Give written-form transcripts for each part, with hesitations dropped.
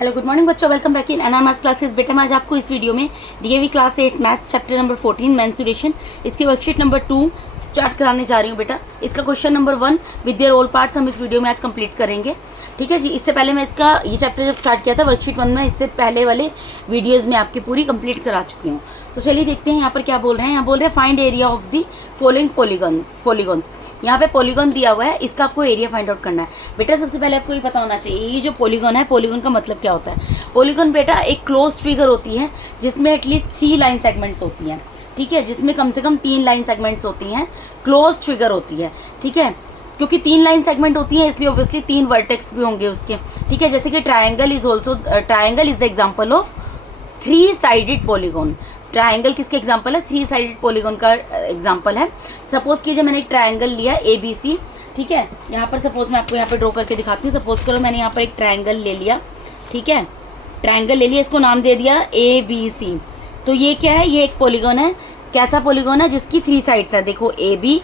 Hello good morning बच्चों, welcome back in NMS classes. बेटा मैं आज आपको इस वीडियो में DAV class 8 maths chapter number 14 mensuration इसकी वर्कशीट नंबर 2 स्टार्ट कराने जा रही हूँ। बेटा इसका question number 1 with their all parts हम इस वीडियो में आज कंप्लीट करेंगे। ठीक है जी। इससे पहले मैं इसका ये चैप्टर जब स्टार्ट किया था वर्कशीट 1 में, इससे पहले वाले वीडियोज़ में आपकी पूरी कंप्लीट करा चुकी हूँ। तो चलिए देखते हैं यहाँ पर क्या बोल रहे हैं। यहाँ बोल रहे हैं find area of the following polygons. यहाँ पे पॉलीगॉन दिया हुआ है, इसका आपको एरिया फाइंड आउट करना है। बेटा सबसे पहले आपको ये पता होना चाहिए ये जो पॉलीगॉन है, पॉलीगॉन का मतलब क्या होता है। पॉलीगॉन बेटा एक क्लोज फिगर होती है जिसमें एटलीस्ट 3 लाइन सेगमेंट्स होती हैं। ठीक है, जिसमें कम से कम 3 लाइन सेगमेंट्स होती हैं, क्लोज फिगर होती है। ठीक है, क्योंकि 3 लाइन सेगमेंट होती है इसलिए ऑब्वियसली 3 वर्टेक्स भी होंगे उसके। ठीक है, जैसे कि triangle is the example of 3 sided polygon. Triangle किसके एग्जांपल है? 3 साइडेड पॉलीगॉन का एग्जांपल है। सपोज कीजिए मैंने एक ट्रायंगल लिया ABC। ठीक है, यहाँ पर सपोज मैं आपको यहाँ पे ड्रॉ करके दिखाती हूँ। सपोज करो मैंने यहाँ पर एक ट्रायंगल ले लिया। ठीक है, ट्रायंगल ले लिया, इसको नाम दे दिया ABC। तो ये क्या है? ये एक पॉलीगॉन है। कैसा पॉलीगॉन है? जिसकी 3 साइड्स है। देखो AB,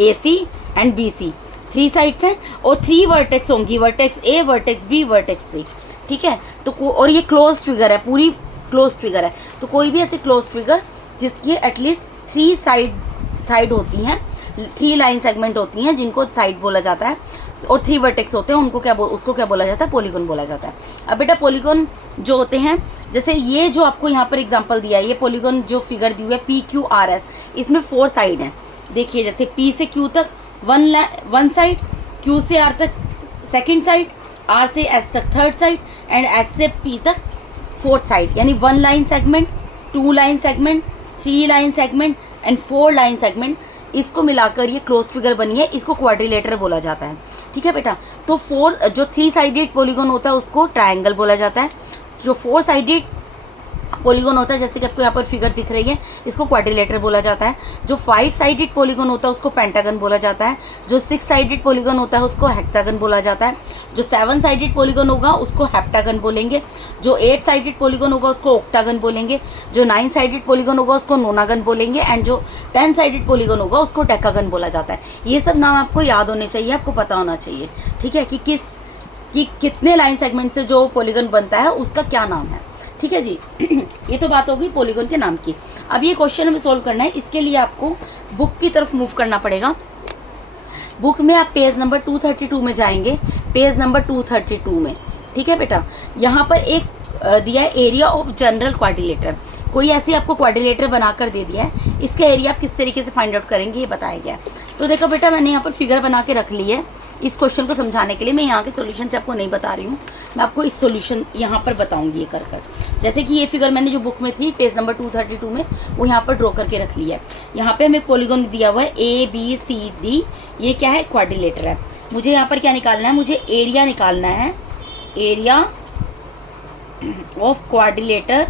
AC and BC 3 sides हैं और 3 वर्टेक्स होंगी, vertex A, vertex B, vertex C। ठीक है, तो और ये क्लोज फिगर है, पूरी क्लोज फिगर है। तो कोई भी ऐसी क्लोज फिगर जिसकी एटलीस्ट 3 साइड होती हैं, 3 लाइन सेगमेंट होती हैं जिनको साइड बोला जाता है, और 3 वर्टेक्स होते हैं, उसको क्या बोला जाता है? पॉलीगॉन बोला जाता है। अब बेटा पॉलीगॉन जो होते हैं, जैसे ये जो आपको यहाँ पर एग्जांपल दिया है, ये पॉलीगॉन जो फिगर दी हुई है PQRS, इसमें 4 साइड हैं। देखिए जैसे P से Q तक 1 साइड, Q से R तक सेकेंड साइड, R से S तक थर्ड साइड एंड S से P तक फोर्थ साइड। यानी 1 line segment, 2 line segment, 3 line segment and 4 line segment, इसको मिलाकर ये क्लोज फिगर बनी है। इसको क्वाड्रिलेटर बोला जाता है। ठीक है बेटा, तो जो 3 साइडेड पॉलीगॉन होता है उसको ट्रायंगल बोला जाता है। जो 4 साइडेड पॉलीगॉन होता है, जैसे कि आपको यहाँ पर फिगर दिख रही है, इसको क्वाड्रिलेटर बोला जाता है। जो 5 साइडेड पॉलीगॉन होता है उसको पेंटागन बोला जाता है। जो 6 साइडेड पॉलीगॉन होता है उसको हेक्सागन बोला जाता है। जो 7 साइडेड पॉलीगॉन होगा उसको हेप्टागन बोलेंगे। जो 8 साइडेड पॉलीगॉन होगा उसको ऑक्टागन बोलेंगे। जो 9 साइडेड पॉलीगॉन होगा उसको नोनागन बोलेंगे एंड जो 10 साइडेड पॉलीगॉन होगा उसको डेकागन बोला जाता है। ये सब नाम आपको याद होने चाहिए, आपको पता होना चाहिए। ठीक है, कि कितने लाइन सेगमेंट से जो पॉलीगॉन बनता है उसका क्या नाम है। ठीक है जी। ये तो बात होगी पॉलीगॉन के नाम की। अब ये क्वेश्चन हमें सोल्व करना है, इसके लिए आपको बुक की तरफ मूव करना पड़ेगा। बुक में आप पेज नंबर 232 में जाएंगे, पेज नंबर 232 में। ठीक है बेटा, यहाँ पर एक दिया है एरिया ऑफ जनरल क्वाड्रिलेटर। कोई ऐसी आपको क्वाड्रिलेटर बनाकर दे दिया है, इसका एरिया आप किस तरीके से फाइंड आउट करेंगे ये बताया गया है। तो देखो बेटा मैंने यहाँ पर फिगर बना के रख ली है इस क्वेश्चन को समझाने के लिए। मैं यहाँ के सॉल्यूशन से आपको नहीं बता रही हूँ, मैं आपको इस सॉल्यूशन यहाँ पर बताऊंगी ये कर। जैसे कि ये फिगर मैंने जो बुक में थी पेज नंबर 232 में, वो यहाँ पर ड्रॉ करके रख लिया है। यहाँ पे हमें पॉलीगॉन दिया हुआ है ABCD। ये क्या है? क्वाड्रिलेटर है। मुझे यहाँ पर क्या निकालना है? मुझे एरिया निकालना है, एरिया ऑफ क्वाड्रिलेटर।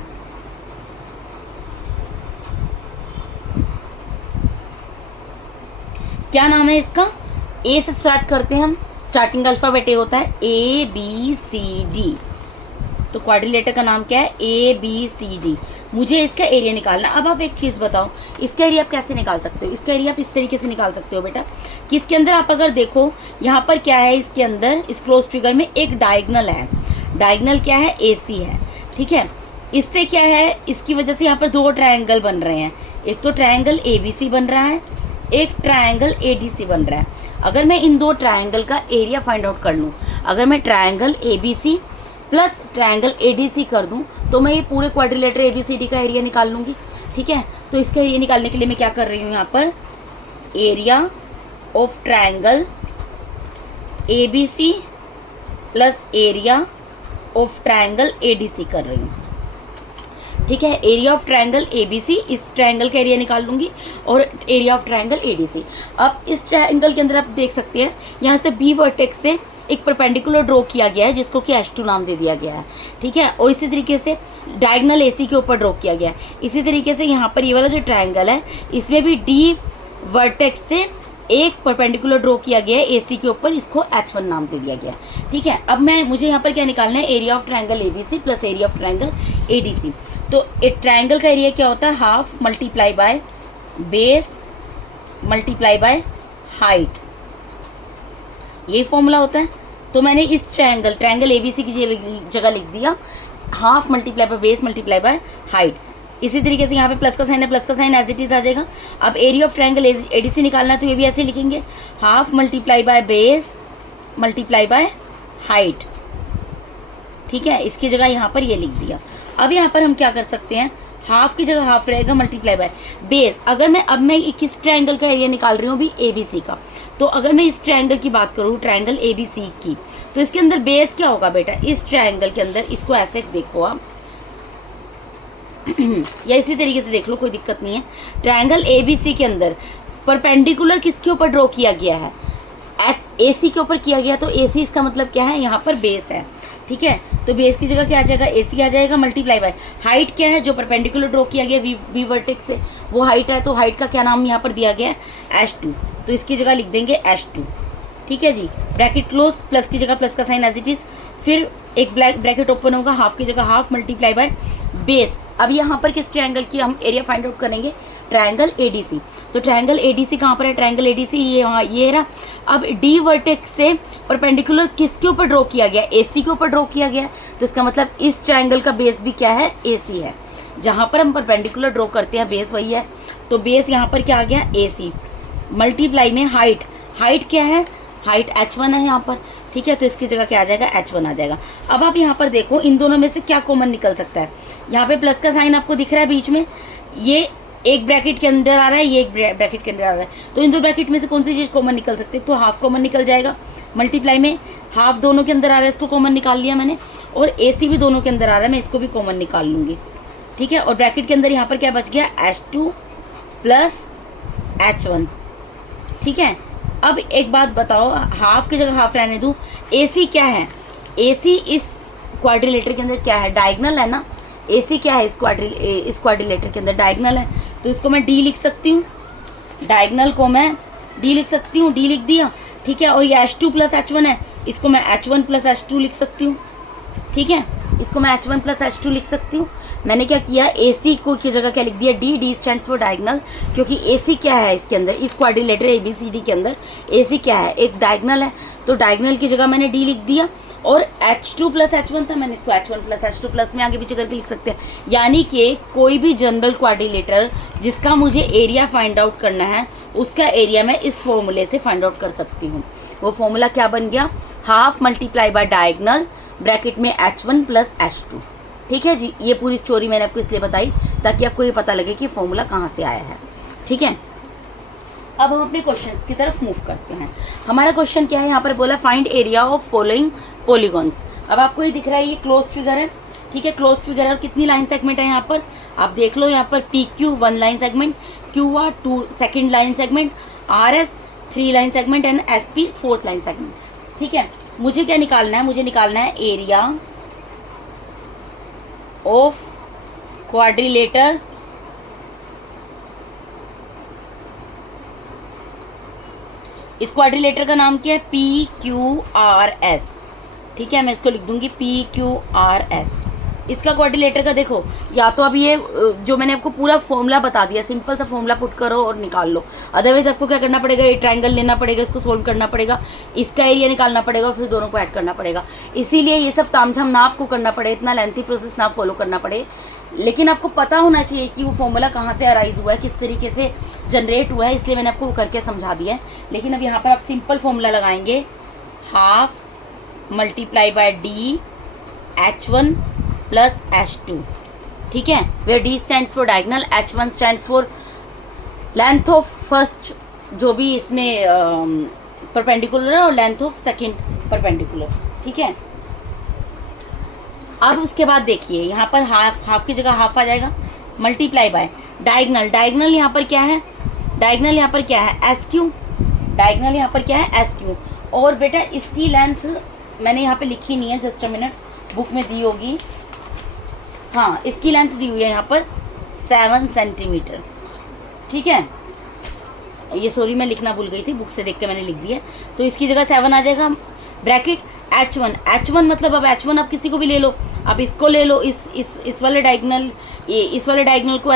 क्या नाम है इसका? ए से स्टार्ट करते हैं हम, स्टार्टिंग अल्फाबेट ए होता है, ABCD। तो क्वाड्रिलेटर का नाम क्या है? ABCD। मुझे इसका एरिया निकालना। अब आप एक चीज बताओ, इसका एरिया आप कैसे निकाल सकते हो? इसका एरिया आप इस तरीके से निकाल सकते हो बेटा कि इसके अंदर आप अगर देखो यहाँ पर क्या है, इसके अंदर इस क्लोज फिगर में एक डायगोनल है। डायगोनल क्या है? AC है। ठीक है, इससे क्या है, इसकी वजह से यहाँ पर 2 ट्रायंगल बन रहे हैं। एक तो ट्रायंगल ABC बन रहा है, एक ट्रायंगल ADC बन रहा है। अगर मैं इन 2 ट्रायंगल का एरिया फाइंड आउट कर लूँ, अगर मैं triangle ABC plus triangle ADC कर दूं, तो मैं ये पूरे क्वाड्रिलेटर ABCD का एरिया निकाल लूंगी। ठीक है, तो इसका एरिया निकालने के लिए मैं क्या कर रही हूँ, यहाँ पर area of triangle ABC plus area of triangle ADC कर रही हूँ। ठीक है, एरिया ऑफ ट्रायंगल ABC, इस ट्रायंगल का एरिया निकाल लूंगी, और एरिया ऑफ ट्रायंगल ADC। अब इस ट्रायंगल के अंदर आप देख सकते हैं यहाँ से B वर्टेक्स से एक परपेंडिकुलर ड्रॉ किया गया है जिसको कि H2 नाम दे दिया गया है। ठीक है, और इसी तरीके से डायगोनल AC के ऊपर ड्रॉ किया गया है। इसी तरीके से यहाँ पर ये वाला जो ट्रायंगल है इसमें भी D वर्टेक्स से एक परपेंडिकुलर ड्रॉ किया गया है AC के ऊपर, इसको H1 नाम दे दिया गया है। ठीक है, अब मुझे यहाँ पर क्या निकालना है? Area of triangle ABC plus area of triangle ADC। तो एक ट्रायंगल का एरिया क्या होता है? Half multiply by base multiply by height, यही फॉर्मूला होता है। तो मैंने इस ट्रायंगल ABC की जगह लिख दिया half multiply by base multiply by height. इसी तरीके से यहाँ पे प्लस का साइन है, प्लस का साइन एज इट इज आ जाएगा। अब एरिया ऑफ ट्रायंगल ADC निकालना है तो ये भी ऐसे लिखेंगे half multiply by base multiply by height. ठीक है, इसकी जगह यहाँ पर ये लिख दिया। अब यहाँ पर हम क्या कर सकते हैं, हाफ की जगह हाफ रहेगा मल्टीप्लाई बाय बेस। अगर मैं किस ट्रायंगल का एरिया निकाल रही हूँ अभी ABC का, तो अगर मैं इस ट्रायंगल की बात करूँ ट्रायंगल ABC की, तो इसके अंदर बेस क्या होगा बेटा, इस ट्रायंगल के अंदर इसको ऐसे देखो आप या इसी तरीके से देख लो, कोई दिक्कत नहीं है। ट्रायंगल ABC के अंदर परपेंडिकुलर किसके ऊपर ड्रॉ किया गया है, AC के ऊपर किया गया, तो AC इसका मतलब क्या है, यहाँ पर बेस है। ठीक है, तो बेस की जगह क्या आ जाएगा, AC आ जाएगा मल्टीप्लाई बाय हाइट क्या है, जो परपेंडिकुलर ड्रॉ किया गया बी वर्टेक्स से वो हाइट है, तो हाइट का क्या नाम यहाँ पर दिया गया है H2, तो इसकी जगह लिख देंगे H2। ठीक है जी, ब्रैकेट क्लोज, प्लस की जगह प्लस का साइन एज इट इज, फिर एक ब्रैकेट ओपन होगा, हाफ की जगह हाफ मल्टीप्लाई बाय बेस। अब यहाँ पर किस ट्रायंगल की हम एरिया फाइंड आउट करेंगे, ट्रायंगल ADC। तो ट्रायंगल ADC कहाँ पर है, ट्रायंगल ADC ये वहाँ ये रहा। अब D वर्टेक्स से परपेंडिकुलर किसके ऊपर ड्रॉ किया गया, AC के ऊपर ड्रॉ किया गया, तो इसका मतलब इस ट्रायंगल का बेस भी क्या है, AC है। जहाँ पर हम परपेंडिकुलर ड्रॉ करते हैं बेस वही है, तो बेस यहाँ पर क्या आ गया AC मल्टीप्लाई में हाइट, हाइट क्या है, हाइट H1 है यहाँ पर। ठीक है, तो इसकी जगह क्या आ जाएगा, H1 आ जाएगा। अब आप यहाँ पर देखो इन दोनों में से क्या कॉमन निकल सकता है, यहाँ पे प्लस का साइन आपको दिख रहा है बीच में, ये एक ब्रैकेट के अंदर आ रहा है, ये एक ब्रैकेट के अंदर आ रहा है, तो इन दो ब्रैकेट में से कौन सी चीज कॉमन निकल सकती है, तो हाफ कॉमन निकल जाएगा। मल्टीप्लाई में हाफ दोनों के अंदर आ रहा है, इसको कॉमन निकाल लिया मैंने, और AC भी दोनों के अंदर आ रहा है, मैं इसको भी कॉमन निकाल लूंगी। ठीक है, और ब्रैकेट के अंदर यहाँ पर क्या बच गया, H2 प्लस H1। ठीक है, अब एक बात बताओ, हाफ की जगह हाफ रहने दूं, AC क्या है, AC इस क्वाड्रिलेटर के अंदर क्या है, डायगनल है ना। AC क्या है इस क्वाड्रिलेटर के अंदर, डायगनल है, तो इसको मैं D लिख सकती हूँ, डायगनल को मैं D लिख सकती हूँ, D लिख दिया। ठीक है, और ये H2 प्लस H1 है, इसको मैं H1 प्लस H2 लिख सकती हूँ। ठीक है, इसको मैं H1 प्लस H2 लिख सकती हूँ। मैंने क्या किया, AC को की जगह क्या लिख दिया, D स्टैंड्स फॉर डायगनल, क्योंकि AC क्या है इसके अंदर, इस क्वाड्रिलेटर ABCD के अंदर AC क्या है, एक डायगनल है, तो डायगनल की जगह मैंने D लिख दिया। और H2 प्लस H1 था, मैंने इसको H1 प्लस H2 प्लस में आगे पीछे करके लिख सकते हैं। यानी कि कोई भी जनरल क्वाड्रिलेटर जिसका मुझे एरिया फाइंड आउट करना है, उसका एरिया मैं इस फॉर्मूले से फाइंड आउट कर सकती हूँ। वो फॉर्मूला क्या बन गया, half multiply bye diagonal bracket में H1 प्लस H2। ठीक है जी, ये पूरी स्टोरी मैंने आपको इसलिए बताई ताकि आपको ये पता लगे कि फॉर्मूला कहाँ से आया है। ठीक है, अब हम अपने क्वेश्चंस की तरफ मूव करते हैं। हमारा क्वेश्चन क्या है, यहाँ पर बोला find area of following polygons. अब आपको ये दिख रहा है, ये क्लोज फिगर है। ठीक है, क्लोज फिगर है, और कितनी लाइन सेगमेंट है यहाँ पर, आप देख लो, यहाँ पर PQ 1 line segment, QR 2 second line segment, RS 3 line segment and SP 4th line segment. ठीक है, मुझे क्या निकालना है, मुझे निकालना है एरिया ऑफ क्वाड्रिलेटर इस क्वाड्रिलेटर का नाम क्या है, PQRS। ठीक है, मैं इसको लिख दूंगी PQRS। इसका क्वाड्रिलेटर का देखो, या तो अब ये जो मैंने आपको पूरा फॉर्मूला बता दिया, सिंपल सा फॉर्मूला पुट करो और निकाल लो। अदरवाइज आपको क्या करना पड़ेगा, ये ट्रायंगल लेना पड़ेगा, इसको सोल्व करना पड़ेगा, इसका एरिया निकालना पड़ेगा, और फिर दोनों को ऐड करना पड़ेगा। इसीलिए ये सब तामझाम ना आपको करना पड़े, इतना लेंथी प्रोसेस ना फॉलो करना पड़े, लेकिन आपको पता होना चाहिए कि वो फॉर्मूला कहाँ से अराइज हुआ है, किस तरीके से जनरेट हुआ है, इसलिए मैंने आपको वो करके समझा दिया है। लेकिन अब यहाँ पर आप सिंपल फॉर्मूला लगाएंगे, half multiply by D H1 plus H2। ठीक है, where D stands for diagonal, H1 stands for length of first जो भी इसमें परपेंडिकुलर है, और लेंथ ऑफ सेकंड परपेंडिकुलर। ठीक है, अब उसके बाद देखिए यहाँ पर हाफ की जगह हाफ आ जाएगा, मल्टीप्लाई बाय डायगनल, डायगनल यहाँ पर क्या है, डायगनल यहाँ पर क्या है, SQ, डायगनल यहाँ पर क्या है, SQ। और बेटा इसकी लेंथ मैंने यहाँ पे लिखी नहीं है, जस्ट अ मिनट, बुक में दी होगी, हाँ इसकी लेंथ दी हुई है यहाँ पर 7 सेंटीमीटर। ठीक है, ये सॉरी मैं लिखना भूल गई थी, बुक से देख के मैंने लिख दिया, तो इसकी जगह 7 आ जाएगा। ब्रैकेट H1 मतलब अब H1 आप किसी को भी ले लो, अब इसको ले लो, इस वाले डायगनल, ये इस वाले डायगनल को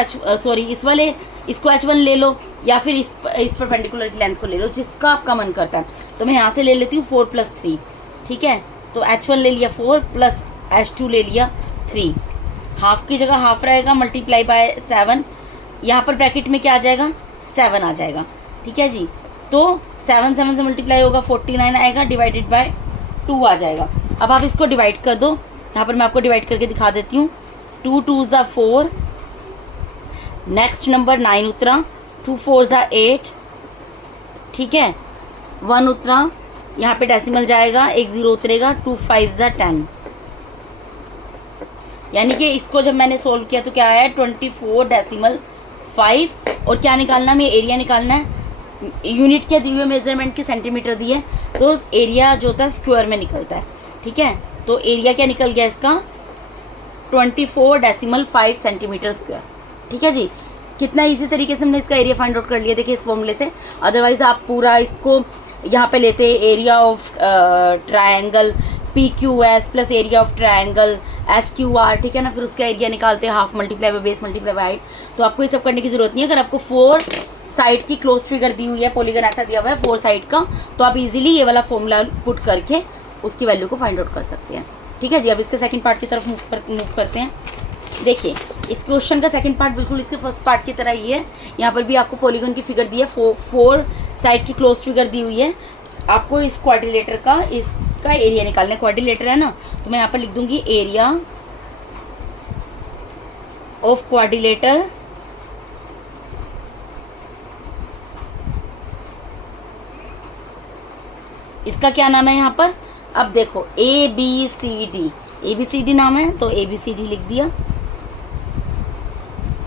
इसको H1 ले लो, या फिर इस परपेंडिकुलर की लेंथ को ले लो, जिसका आपका मन करता है। तो मैं यहाँ से ले लेती हूँ 4 + 3, ठीक है, तो H1 ले लिया 4 प्लस H2 ले लिया 3, हाफ की जगह हाफ रहेगा, मल्टीप्लाई बाय 7, यहाँ पर ब्रैकेट में क्या आ जाएगा 7 आ जाएगा। ठीक है जी, तो 7 7 से मल्टीप्लाई होगा 49 आएगा, डिवाइडेड बाय 2 आ जाएगा। अब आप इसको डिवाइड कर दो, यहाँ पर मैं आपको डिवाइड करके दिखा देती हूँ। 2 2 ज़ा 4, नेक्स्ट नंबर 9 उतरा, 2 4 ज़ा 8, ठीक है, 1 उतरा, यहाँ पे डेसिमल जाएगा, 1 0 उतरेगा, 2 5 ज़ा 10, यानी कि इसको जब मैंने सोल्व किया तो क्या आया 24.5। और क्या निकालना है, हमें एरिया निकालना है। यूनिट क्या दी हुई है, मेजरमेंट के सेंटीमीटर दिए, तो एरिया जो होता है स्क्वायर में निकलता है। ठीक है, तो एरिया क्या निकल गया इसका 24.5 सेंटीमीटर स्क्वायर। ठीक है जी, कितना इजी तरीके से हमने इसका एरिया फाइंड आउट कर लिया, देखिए इस फॉर्मूले से। अदरवाइज आप पूरा इसको यहाँ पे लेते area of triangle PQS plus area of triangle SQR, ठीक है ना, फिर उसका एरिया निकालते हैं half multiply by base multiply by height. तो आपको ये सब करने की जरूरत नहीं है। अगर आपको 4 साइड की क्लोज फिगर दी हुई है, पॉलीगन ऐसा दिया हुआ है 4 साइड का, तो आप इजीली ये वाला फॉर्मूला पुट करके उसकी वैल्यू को फाइंड आउट कर सकते हैं। ठीक है जी, अब इसके सेकंड पार्ट की तरफ मूव करते हैं। देखिए इस क्वेश्चन का सेकंड पार्ट बिल्कुल इसके फर्स्ट पार्ट की तरह ही है। यहाँ पर भी आपको पॉलीगन की फिगर दी है, 4 साइड की क्लोज फिगर दी हुई है। आपको इस क्वाड्रिलेटर का इसका एरिया निकालना है। क्वाड्रिलेटर है ना, तो मैं यहाँ पर लिख दूंगी एरिया ऑफ क्वाड्रिलेटर इसका क्या नाम है यहाँ पर, अब देखो ABCD नाम है, तो ABCD लिख दिया।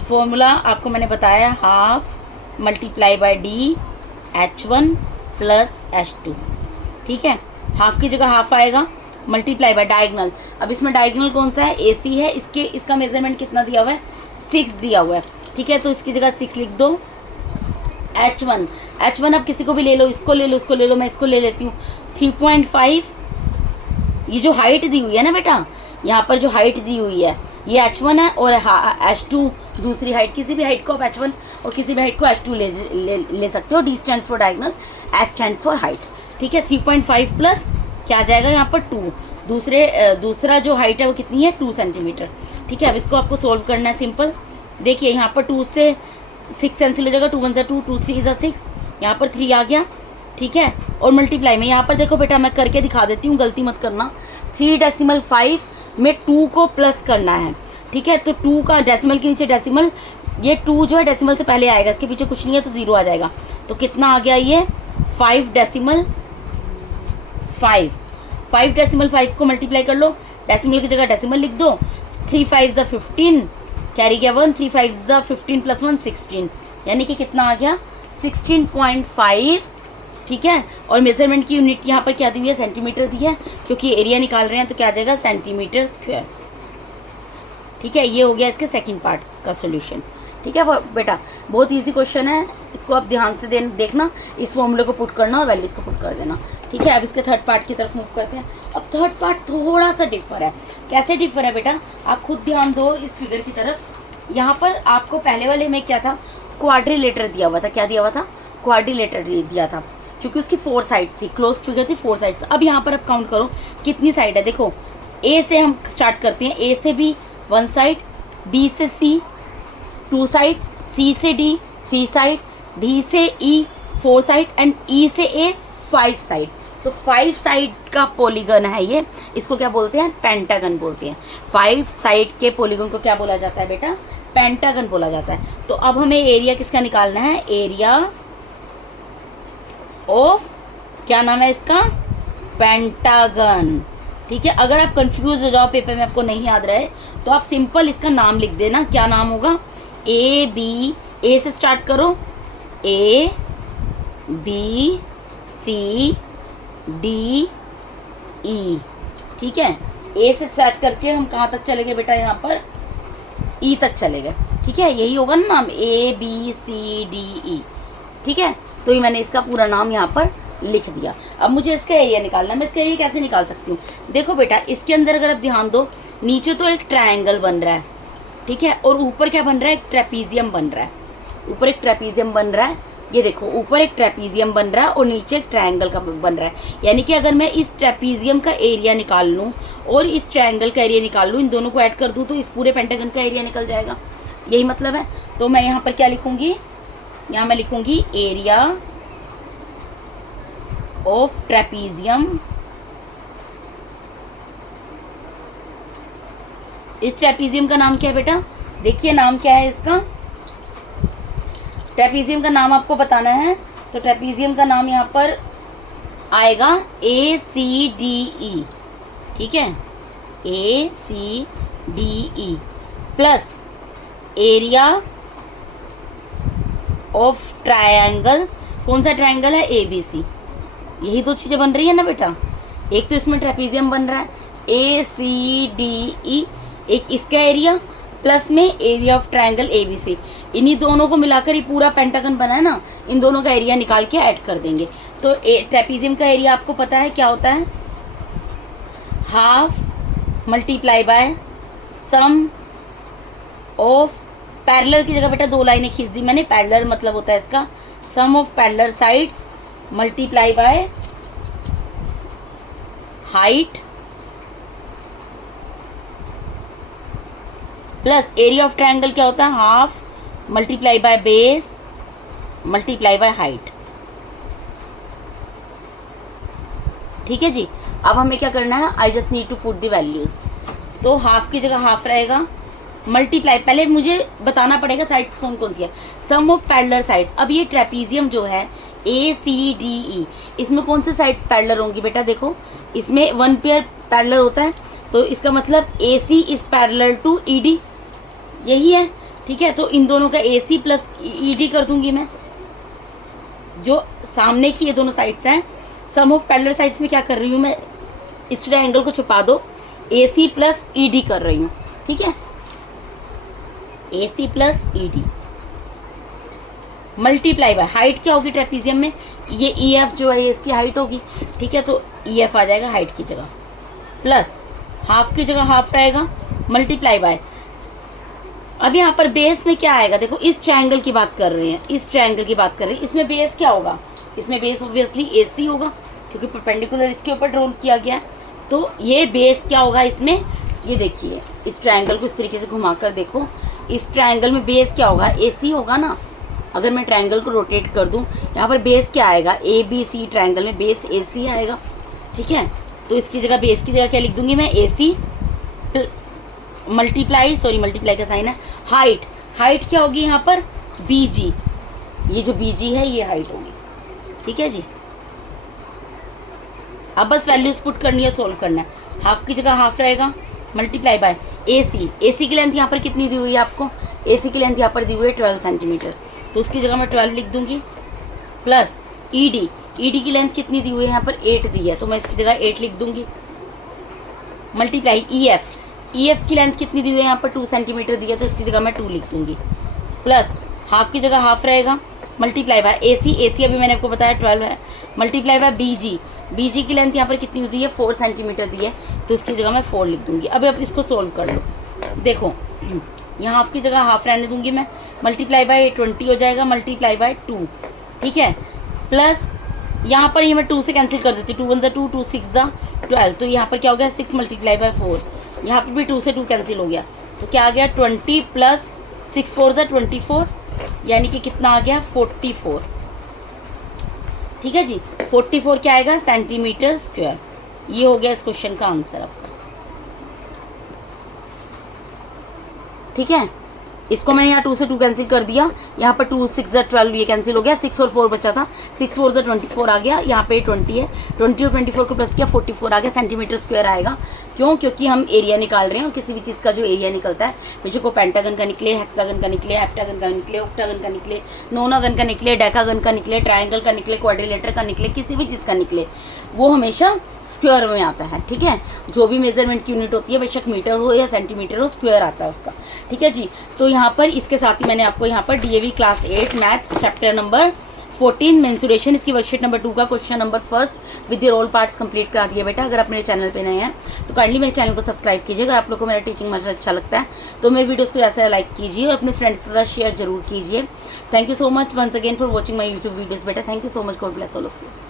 फॉर्मूला आपको मैंने बताया half multiply by D H1 plus H2। ठीक है, हाफ की जगह हाफ आएगा, मल्टीप्लाई बाय डायगोनल। अब इसमें डायगोनल कौन सा है, AC है, इसका मेजरमेंट कितना दिया हुआ है 6 दिया हुआ है। ठीक है, तो इसकी जगह 6 लिख दो। H1 अब किसी को भी ले लो, इसको ले लो, इसको ले लो, मैं इसको ले लेती हूँ 3.5। ये जो हाइट दी हुई है ना बेटा, यहाँ पर जो हाइट दी हुई है ये H1 है, और H2 दूसरी हाइट, किसी भी हाइट को आप H1 और किसी भी हाइट को H2 ले सकते हो। D stands for diagonal, S stands for height. ठीक है, 3.5 प्लस क्या आ जाएगा यहाँ पर 2, दूसरा जो हाइट है वो कितनी है 2 सेंटीमीटर। ठीक है, अब इसको आपको सोल्व करना है सिंपल। देखिए यहाँ पर 2 से 6 कैंसिल हो जाएगा, 2 1 2, 2 3 6, यहाँ पर 3 आ गया। ठीक है, और मल्टीप्लाई में यहाँ पर देखो बेटा मैं करके दिखा देती हूँ, गलती मत करना। 3.5 में 2 को प्लस करना है। ठीक है, तो 2 का डेसिमल के नीचे डेसिमल, ये 2 जो है डेसिमल से पहले आएगा, इसके पीछे कुछ नहीं है तो 0 आ जाएगा। तो कितना आ गया ये 5.5 को मल्टीप्लाई कर लो, डेसिमल की जगह डेसिमल लिख दो। 3 5 ज़ा 15, कैरी गया 1, 3 5 ज़ा 15 प्लस 1 16, यानी कि कितना आ गया 16.5। ठीक है, और मेजरमेंट की यूनिट यहाँ पर क्या दी हुई है, सेंटीमीटर दी है, क्योंकि एरिया निकाल रहे हैं तो क्या आ जाएगा सेंटीमीटर स्क्वायर। ठीक है, ये हो गया इसके सेकंड पार्ट का सॉल्यूशन। ठीक है बेटा, बहुत इजी क्वेश्चन है, इसको आप ध्यान से देखना, इस फॉर्मूले को पुट करना और वैल्यूज को पुट कर देना। ठीक है, अब इसके थर्ड पार्ट की तरफ मूव करते हैं। अब थर्ड पार्ट थोड़ा सा डिफर है। कैसे डिफर है बेटा, आप खुद ध्यान दो इस फिगर की तरफ। यहाँ पर आपको पहले वाले में क्या था, क्वाड्रिलेटर दिया हुआ था। क्या दिया हुआ था, क्वाड्रिलेटर दिया था, क्योंकि उसकी 4 साइड थी, क्लोज फिगर थी 4 साइड्स। अब यहाँ पर आप काउंट करो कितनी साइड है। देखो A से हम स्टार्ट करते हैं, A से B 1 साइड, B से C 2 साइड, C से D 3 साइड, D से E 4 साइड एंड E से A 5 साइड। तो 5 साइड का पॉलीगन है ये, इसको क्या बोलते हैं, पेंटागन बोलते हैं। 5 साइड के पॉलीगन को क्या बोला जाता है बेटा, पेंटागन बोला जाता है। तो अब हमें एरिया किसका निकालना है, एरिया ऑफ, क्या नाम है इसका, पेंटागन। ठीक है, अगर आप कंफ्यूज हो जाओ, पेपर में आपको नहीं याद रहे, तो आप सिंपल इसका नाम लिख देना। क्या नाम होगा, A से स्टार्ट करो, A B C D E। ठीक है, A से स्टार्ट करके हम कहाँ तक चलेंगे बेटा, यहाँ पर E तक चलेंगे। ठीक है, यही होगा ना नाम, A B C D E। ठीक है, तो ये मैंने इसका पूरा नाम यहाँ पर लिख दिया। अब मुझे इसका एरिया निकालना है। मैं इसका एरिया कैसे निकाल सकती हूँ, देखो बेटा इसके अंदर अगर आप ध्यान दो, नीचे तो एक ट्रायंगल बन रहा है। ठीक है, और ऊपर क्या बन रहा है, एक ट्रेपीजियम बन रहा है। ऊपर एक ट्रेपीजियम बन रहा है, ये देखो ऊपर एक ट्रेपीजियम बन रहा है और नीचे एक ट्रायंगल का बन रहा है, यानी कि अगर मैं इस ट्रेपीजियम का एरिया निकाल लूँ और इस ट्रायंगल का एरिया निकाल लूँ, इन दोनों को ऐड कर दूँ तो इस पूरे पेंटागन का एरिया निकल जाएगा, यही मतलब है। तो मैं यहाँ पर क्या लिखूंगी, यहाँ मैं लिखूंगी एरिया ऑफ ट्रेपीजियम। इस ट्रेपीजियम का नाम क्या है बेटा, देखिए नाम क्या है इसका, ट्रेपीजियम का नाम आपको बताना है। तो ट्रेपीजियम का नाम यहाँ पर आएगा ACDE, ठीक है, ACDE plus area of triangle. कौन सा ट्रायंगल है, ABC। यही तो चीजें बन रही है ना बेटा, एक तो इसमें ट्रेपीजियम बन रहा है ACDE, एक इसका एरिया प्लस में एरिया ऑफ ट्रायंगल ABC। इन्हीं दोनों को मिलाकर ही पूरा पेंटागन बना है ना, इन दोनों का एरिया निकाल के ऐड कर देंगे। तो ट्रेपीजियम का एरिया आपको पता है क्या होता है, half multiply by sum of, parallel की जगह बेटा 2 लाइनें खींच दी मैंने, पैरेलल मतलब होता है इसका sum of parallel sides multiply by height plus area of triangle क्या होता है, half multiply by base multiply by height. ठीक है जी। अब हमें क्या करना है, I just need to put the values. तो हाफ की जगह हाफ रहेगा मल्टीप्लाई, पहले मुझे बताना पड़ेगा साइड्स कौन कौन सी है, सम ऑफ पैरेलल साइड्स। अब ये ट्रेपीजियम जो है ACDE, इसमें कौन से साइड्स पैरेलल होंगी बेटा, देखो इसमें 1 पेयर पैरेलल होता है, तो इसका मतलब AC is parallel to ED, यही है, ठीक है। तो इन दोनों का AC प्लस ED कर दूंगी मैं, जो सामने की ये दोनों साइड्स हैं। सम ऑफ पैरेलल साइड्स में क्या कर रही हूँ मैं, इस ट्रायंगल को छुपा दो, AC प्लस ED कर रही हूँ, ठीक है, AC plus ED multiply by height क्या होगी ट्रेपीजियम में, ये EF जो है इसकी हाइट होगी, ठीक है, तो EF आ जाएगा हाइट की जगह, प्लस हाफ की जगह हाफ रहेगा मल्टीप्लाई बाय। अब यहाँ पर बेस में क्या आएगा, देखो इस ट्रायंगल की बात कर रहे हैं, इस ट्रायंगल की बात कर रहे हैं, इसमें बेस क्या होगा, इसमें बेस ऑब्वियसली AC होगा क्योंकि परपेंडिकुलर इसके ऊपर ड्रॉ किया गया है। तो ये बेस क्या होगा इसमें, ये देखिए इस ट्रायंगल को इस तरीके से घुमाकर देखो, इस ट्रायंगल में बेस क्या होगा, AC होगा ना। अगर मैं ट्रायंगल को रोटेट कर दूं, यहाँ पर बेस क्या आएगा, ABC ट्रायंगल में बेस AC आएगा, ठीक है। तो इसकी जगह बेस की जगह क्या लिख दूंगी मैं, AC मल्टीप्लाई, सॉरी मल्टीप्लाई का साइन है, हाइट, हाइट क्या होगी यहाँ पर BG, ये जो BG है ये हाइट होगी, ठीक है जी। अब बस वैल्यूज पुट करनी है, सोल्व करना है। हाफ की जगह हाफ रहेगा मल्टीप्लाई बाय AC की लेंथ यहाँ पर कितनी दी हुई है आपको, AC की लेंथ यहाँ पर दी हुई है 12 सेंटीमीटर, तो उसकी जगह मैं 12 लिख दूंगी, प्लस ED की लेंथ कितनी दी हुई है यहाँ पर 8 दी है, तो मैं इसकी जगह 8 लिख दूंगी, मल्टीप्लाई EF की लेंथ कितनी दी हुई है यहाँ पर 2 सेंटीमीटर दी है, तो इसकी जगह मैं 2 लिख दूंगी, प्लस हाफ की जगह हाफ रहेगा मल्टीप्लाई बाय AC अभी मैंने आपको बताया 12 है, मल्टीप्लाई बाय BG की लेंथ यहाँ पर कितनी दी है 4 सेंटीमीटर दी है, तो इसकी जगह मैं 4 लिख दूंगी। अब इसको सोल्व कर लो, देखो यहाँ हाफ की जगह हाफ रहने दूंगी मैं, मल्टीप्लाई बाय 20 हो जाएगा मल्टीप्लाई बाय 2, ठीक है, प्लस यहाँ पर ये मैं 2 से कैंसिल कर देती हूँ, 2 1 ज़ा 2, 2 6 ज़ा 12, तो यहाँ पर क्या हो गया 6 मल्टीप्लाई बाय 4, यहाँ पर भी 2 से 2 कैंसिल हो गया, तो क्या आ गया 20 प्लस 6 4 ज़ा 24, यानी कि कितना आ गया 44, ठीक है जी। 44 क्या आएगा सेंटीमीटर स्क्वायर, ये हो गया इस क्वेश्चन का आंसर आपका, ठीक है। इसको मैंने यहाँ 2 से 2 कैंसिल कर दिया, यहाँ पर 2 6 ज़ा 12 ये कैंसिल हो गया, 6 और 4 बचा था, 6 4 ज़ा 24 आ गया, यहाँ पे 20 है, 20 और 24 को प्लस किया 44 आ गया, सेंटीमीटर स्क्वायर आएगा। क्यों, क्योंकि हम एरिया निकाल रहे हैं और किसी भी चीज़ का जो एरिया निकलता है, बेशक वो पेंटागन का निकले, हेक्सागन का निकले, हेप्टागन का निकले, ऑक्टागन का निकले, नोनागन का निकले, डेकागन का निकले, ट्रायंगल का निकले, क्वाड्रिलेटर का निकले, किसी भी चीज़ का निकले, वो हमेशा स्क्वायर में आता है, ठीक है। जो भी मेजरमेंट की यूनिट होती है, बेशक मीटर हो या सेंटीमीटर हो, स्क्वायर आता है उसका, ठीक है जी। तो यहाँ पर इसके साथ ही मैंने आपको यहाँ पर DAV class 8 maths chapter number 14 mensuration, इसकी वर्कशीट नंबर 2 का question number first with all parts complete करा दिया बेटा। अगर आप मेरे चैनल पे नए हैं तो काइंडली मेरे चैनल को सब्सक्राइब कीजिए। अगर आप लोग को मेरा टीचिंग मजा अच्छा लगता है तो मेरे वीडियोस को ऐसा लाइक कीजिए और अपने फ्रेंड्स के साथ शेयर जरूर कीजिए। Thank you so much once again for watching my YouTube videos बेटा। Thank you so much, God bless all of you.